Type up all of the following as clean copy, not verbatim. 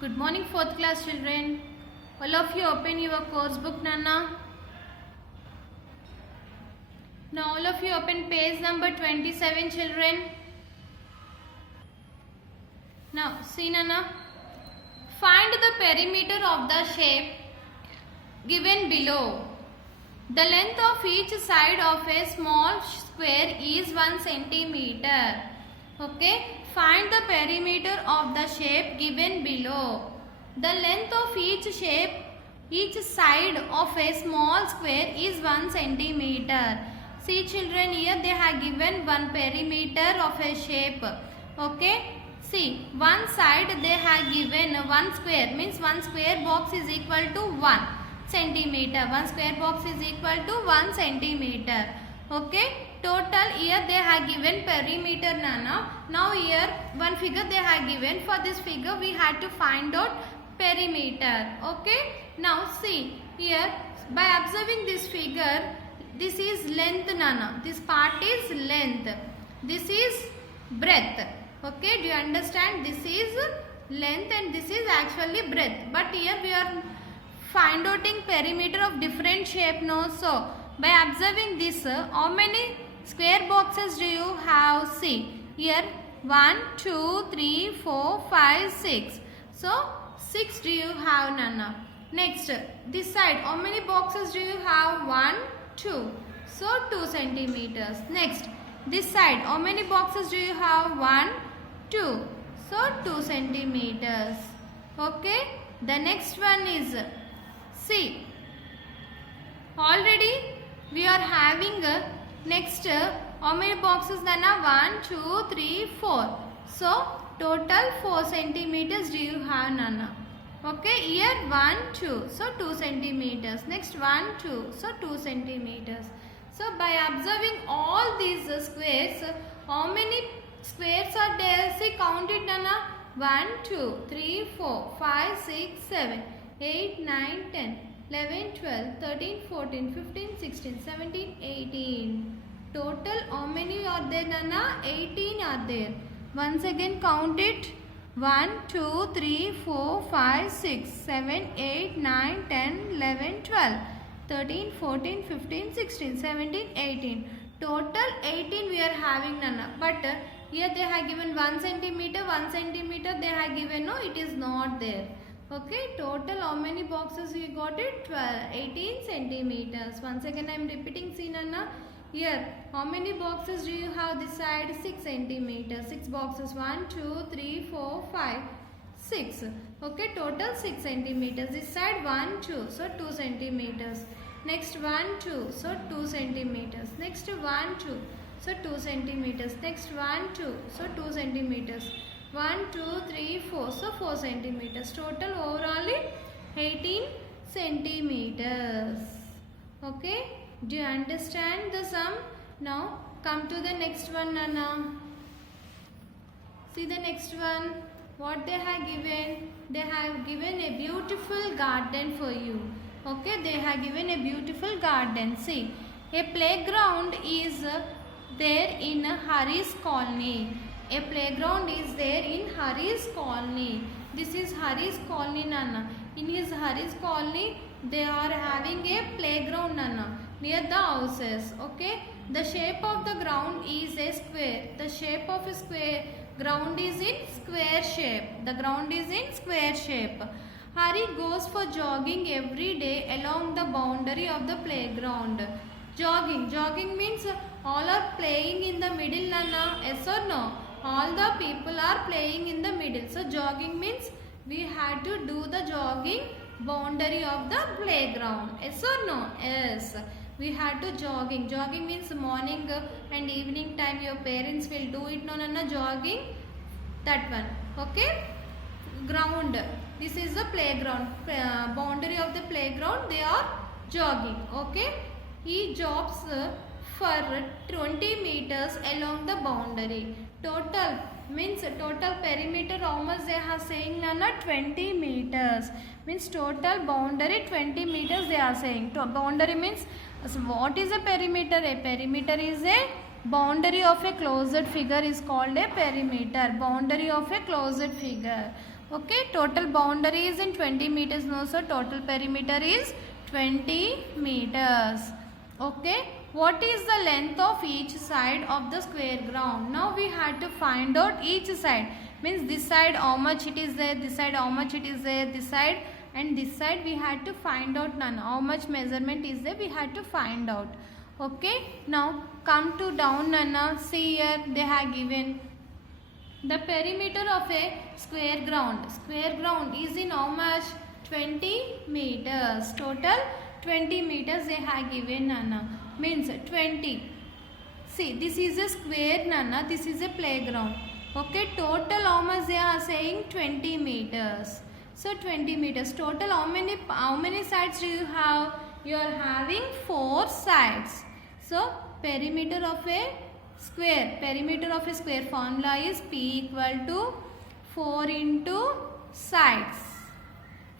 Good morning, 4th class children. All of you open your course book, Nana. Now all of you open page number 27, children. Now see, Nana. Find the perimeter of the shape given below. The length of each side of a small square is 1 centimeter. Okay. Find the perimeter of the shape given below. The length of each side of a small square is 1 centimeter. See, children, here they have given one perimeter of a shape. Okay. See, one side they have given one square, means one square box is equal to 1 centimeter. One square box is equal to 1 centimeter. Okay. Total here they have given perimeter, Nana. Now here one figure they have given. For this figure we had to find out perimeter. Okay. Now see here, by observing this figure, this is length, Nana. This part is length. This is breadth. Okay. Do you understand? This is length and this is actually breadth. But here we are find outing perimeter of different shape, no? So by observing this, how many square boxes do you have? See here, 1, 2, 3, 4, 5, 6. So 6 do you have, Nana? Next, this side, how many boxes do you have? 1, 2. So 2 centimeters. Next, this side, how many boxes do you have? 1, 2. So 2 centimeters. Okay. The next one is, see, already we are having next how many boxes, Nana? 1, 2, 3, 4. So total 4 centimeters do you have, Nana? Okay, here 1, 2. So 2 centimeters. Next 1, 2. So 2 centimeters. So by observing all these squares, how many squares are there? See, count it, Nana. 1, 2, 3, 4, 5, 6, 7, 8, 9, 10. 11, 12, 13, 14, 15, 16, 17, 18. Total how many are there, Nana? 18 are there. Once again count it. 1, 2, 3, 4, 5, 6, 7, 8, 9, 10, 11, 12, 13, 14, 15, 16, 17, 18. Total 18 we are having, Nana. But here they have given 1 centimeter, 1 centimeter they have given. No, it is not there. Okay, total how many boxes we got it? 18 centimeters. Once again I am repeating, see, Nana. Here, how many boxes do you have this side? 6 centimeters. 6 boxes. 1, 2, 3, 4, 5, 6. Okay, total 6 centimeters. This side 1, 2. So 2 centimeters. Next 1, 2. So 2 centimeters. Next 1, 2. So 2 centimeters. Next 1, 2. So 2 centimeters. 1, 2, 3, 4. So 4 centimeters. Total overall 18 centimeters. Okay. Do you understand the sum? Now come to the next one, Nana. See the next one. What they have given? They have given a beautiful garden for you. Okay. They have given a beautiful garden. See, a playground is there in Harry's colony. A playground is there in Harry's colony. This is Harry's colony, Nana. In his Harry's colony, they are having a playground, Nana, near the houses. Okay. The shape of the ground is a square. The shape of a square ground is in square shape. The ground is in square shape. Harry goes for jogging every day along the boundary of the playground. Jogging. Jogging means all are playing in the middle, Nana. Yes or no? All the people are playing in the middle. So jogging means we had to do the jogging boundary of the playground. Yes or no? Yes. We had to jogging. Jogging means morning and evening time your parents will do it. No, Nana, jogging. That one. Okay. Ground. This is the playground. Boundary of the playground. They are jogging. Okay. He jogs for 20 meters along the boundary. Total means total perimeter how much they are saying, Nana? 20 meters. Means total boundary 20 meters they are saying. Boundary means, so what is a perimeter? A perimeter is a boundary of a closed figure is called a perimeter. Boundary of a closed figure. Okay, total boundary is in 20 meters. No, so total perimeter is 20 meters. Okay, what is the length of each side of the square ground? Now we had to find out each side. Means this side how much it is there, this side how much it is there, this side and this side we had to find out none. How much measurement is there, we had to find out. Okay, now come to down Nana. See here they have given the perimeter of a square ground. Square ground is in how much? 20 meters. Total 20 meters they have given Nana. Means 20. See, this is a square Nana. This is a playground. Okay, total how much they are saying? 20 meters. So 20 meters. Total how many sides do you have? You are having 4 sides. So perimeter of a square. Perimeter of a square formula is P equal to 4 into sides.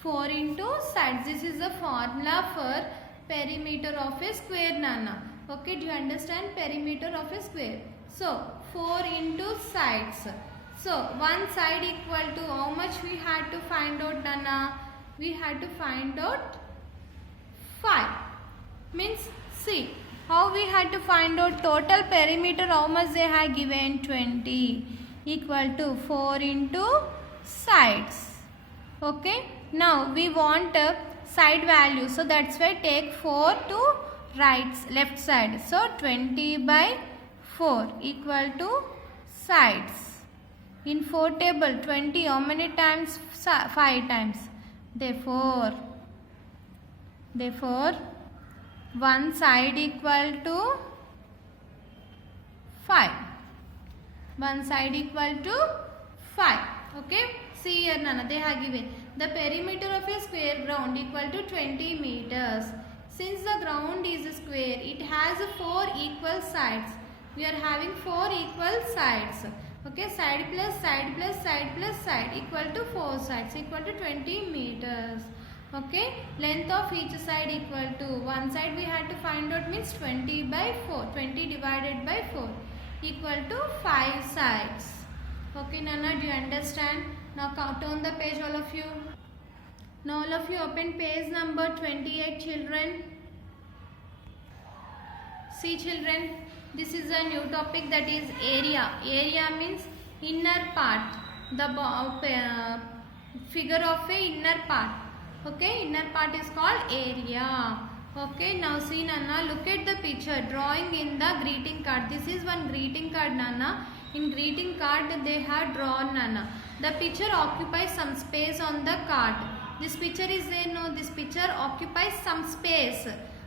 4 into sides. This is the formula for perimeter of a square Nana. Okay, do you understand? Perimeter of a square. So 4 into sides. So one side equal to how much we had to find out Nana? We had to find out 5. Means see. How we had to find out total perimeter, how much they have given? 20 equal to 4 into sides. Okay. Now we want a side value. So that's why take 4 to left side. So 20 by 4 equal to sides. In 4 table 20 how many times? 5 times. Therefore one side equal to 5. One side equal to 5. Okay. See here Nana, they have given the perimeter of a square ground equal to 20 meters. Since the ground is a square, it has 4 equal sides. We are having 4 equal sides. Okay. Side plus side plus side plus side equal to 4 sides equal to 20 meters. Okay, length of each side equal to one side we had to find out means 20 by 4. 20 divided by 4 equal to 5 sides. Okay Nana, do you understand? Now turn the page all of you. Now all of you open page number 28 children. See children, this is a new topic that is area. Area means inner part. The figure of a inner part. Okay, inner part is called area. Okay, now see Nana, look at the picture drawing in the greeting card. This is one greeting card Nana. In greeting card they have drawn Nana. The picture occupies some space on the card. This picture is there, no, this picture occupies some space.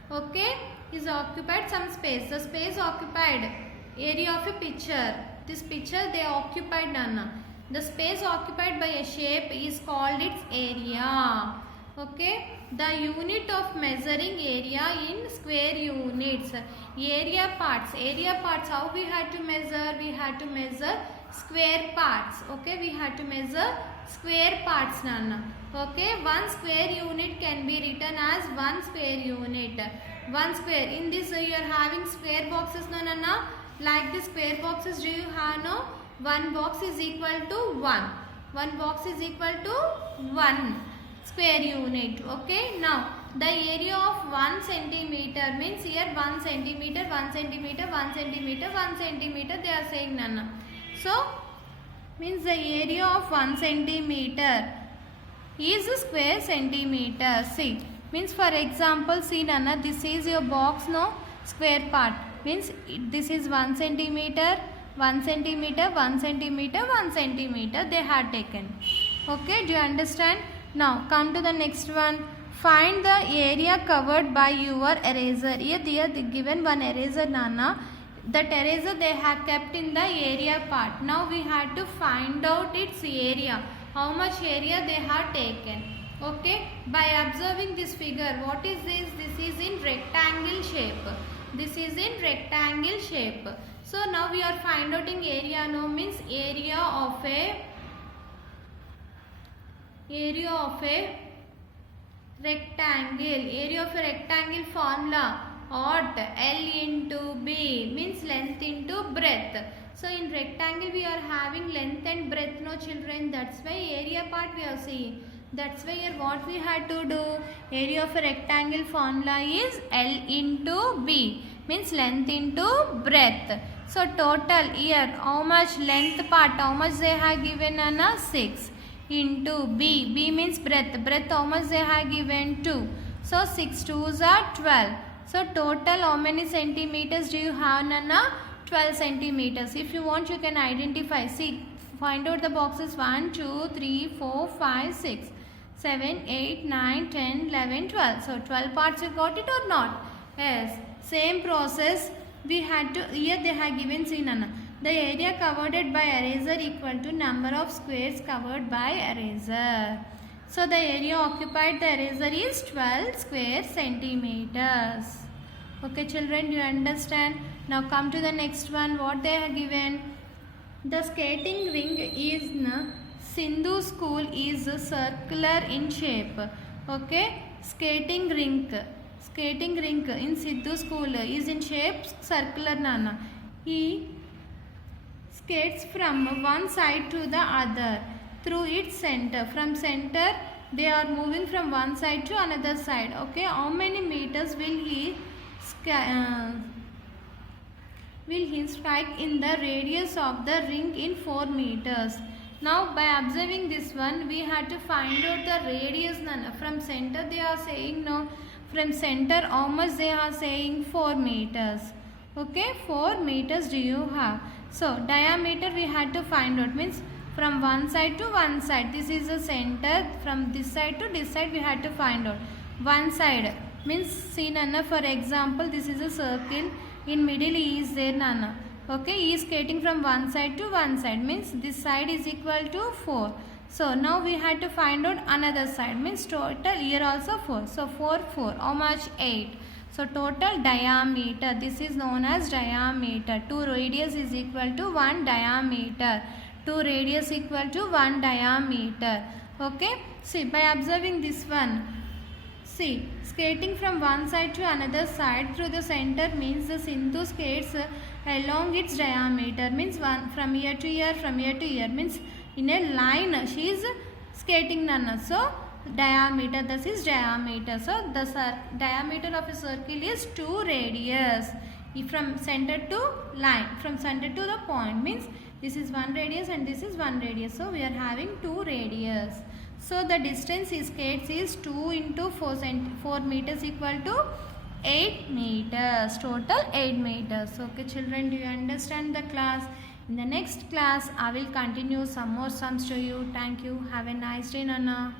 Okay, is occupied some space. The space occupied area of a picture. This picture they occupied Nana. The space occupied by a shape is called its area. Okay, the unit of measuring area in square units. Area parts, how we had to measure? We had to measure square parts. Okay, we had to measure square parts Nana. Okay, one square unit can be written as one square unit. One square. In this you are having square boxes no Nana. Like the square boxes do you have no? One box is equal to 1. One box is equal to 1 square unit. Okay, now the area of 1 centimeter means here 1 centimeter, 1 centimeter, 1 centimeter, 1 centimeter they are saying Nana. So means the area of 1 centimeter is a square centimeter. See, means for example, see Nana, this is your box no, square part means this is 1 centimeter, 1 centimeter, 1 centimeter, 1 centimeter they had taken. Okay, do you understand? Now come to the next one. Find the area covered by your eraser. Here they are given one eraser Nana. That eraser they have kept in the area part. Now we had to find out its area. How much area they have taken. Okay. By observing this figure, what is this? This is in rectangle shape. This is in rectangle shape. So now we are finding out area. No means area of a rectangle. Area of a rectangle formula. Odd L into B means length into breadth. So in rectangle we are having length and breadth, no children. That's why area part we are seeing. That's why here what we had to do, area of a rectangle formula is L into B, means length into breadth. So total here how much length part, how much they have given, Anna? 6 into B. B means breadth. Breadth how much they have given? 2. So 6 2s are 12. So total how many centimeters do you have, Nana? 12 centimeters. If you want, you can identify. See, find out the boxes 1, 2, 3, 4, 5, 6, 7, 8, 9, 10, 11, 12. So 12 parts you got it or not? Yes. Same process we had to, here they have given, see Nana. The area covered by eraser equal to number of squares covered by eraser. So the area occupied the eraser is 12 square centimeters. Okay children, do you understand? Now come to the next one. What they have given? The skating ring is Sindhu school is circular in shape. Okay, skating rink in Sindhu school is in shape circular, Nana. He skates from one side to the other through its center. From center they are moving from one side to another side. Okay, how many meters will he strike in the radius of the ring in 4 meters. Now by observing this one, we had to find out the radius. From center they are saying no. From center how much they are saying? 4 meters. Okay, 4 meters do you have. So diameter we had to find out, means from one side to one side. This is the center. From this side to this side we had to find out. One side means, see Nana, for example this is a circle. In middle E is there, Nana. Okay, E is skating from one side to one side, means this side is equal to 4. So now we had to find out another side, means total here also 4. So 4 4, how much? 8. So total diameter, this is known as diameter. 2 radius is equal to 1 diameter. 2 radius equal to 1 diameter. Okay, see by observing this one, see, skating from one side to another side through the center means the Sindhu skates along its diameter, means one from here to here, from here to here, means in a line she is skating, Nana. So diameter, this is diameter. So the diameter of a circle is 2 radius. If from center to line, from center to the point, means this is 1 radius and this is 1 radius. So we are having 2 radius. So the distance he skates is 2 into 4 meters equal to 8 meters. Total 8 meters. Okay children, do you understand the class? In the next class, I will continue some more sums to you. Thank you. Have a nice day, Nana.